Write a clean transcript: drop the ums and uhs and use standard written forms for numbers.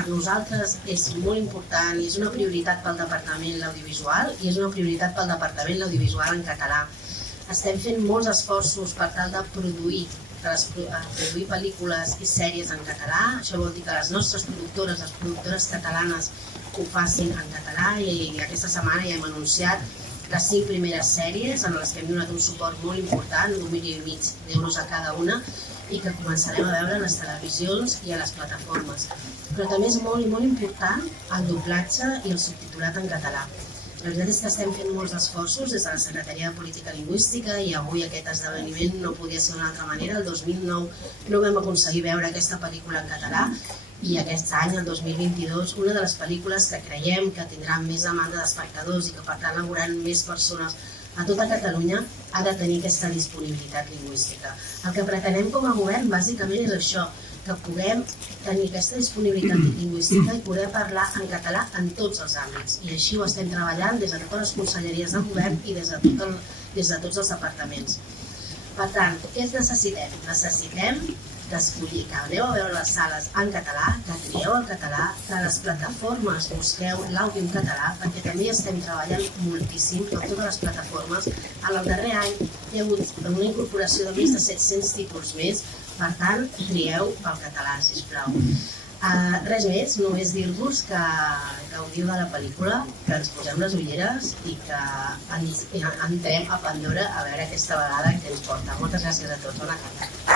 per nosaltres és molt important i és una prioritat pel Departament l'audiovisual i és una prioritat pel Departament l'audiovisual en català. Estem fent molts esforços per tal de produir pel·lícules i sèries en català. Això vol dir que les nostres productores, les productores catalanes, ho facin en català i aquesta setmana ja hem anunciat les 5 primeres sèries en les que hem donat un suport molt important, d'1,5 milió d'euros a cada una, i que començarem a veure a les televisions i a les plataformes. Però també és molt i molt important el doblatge i el subtitulat en català. La veritat és que estem fent molts esforços des de la Secretaria de Política Lingüística i avui aquest esdeveniment no podia ser d'una altra manera. El 2009 no vam aconseguir veure aquesta pel·lícula en català i aquest any, el 2022, una de les pel·lícules que creiem que tindrà més demanda d'espectadors i que per tant veuran més persones a tota Catalunya ha de tenir aquesta disponibilitat lingüística. El que pretenem com a govern bàsicament és això, que puguem tenir aquesta disponibilitat lingüística i poder parlar en català en tots els àmbits. I així ho estem treballant des de totes les conselleries del govern i des de tots els departaments. Per tant, què necessitem? Necessitem d'escollir que aneu a veure les sales en català, que trieu el català, que les plataformes busqueu l'àudio en català, perquè també estem treballant moltíssim amb totes les plataformes. En el darrer any hi ha hagut una incorporació de més de 700 títols més, per tant, trieu el català, sisplau. Res més, només dir-vos que gaudiu de la pel·lícula, que ens posem les ulleres i que entrem a Pandora a veure aquesta vegada què ens porta. Moltes gràcies a tots. Bona tarda.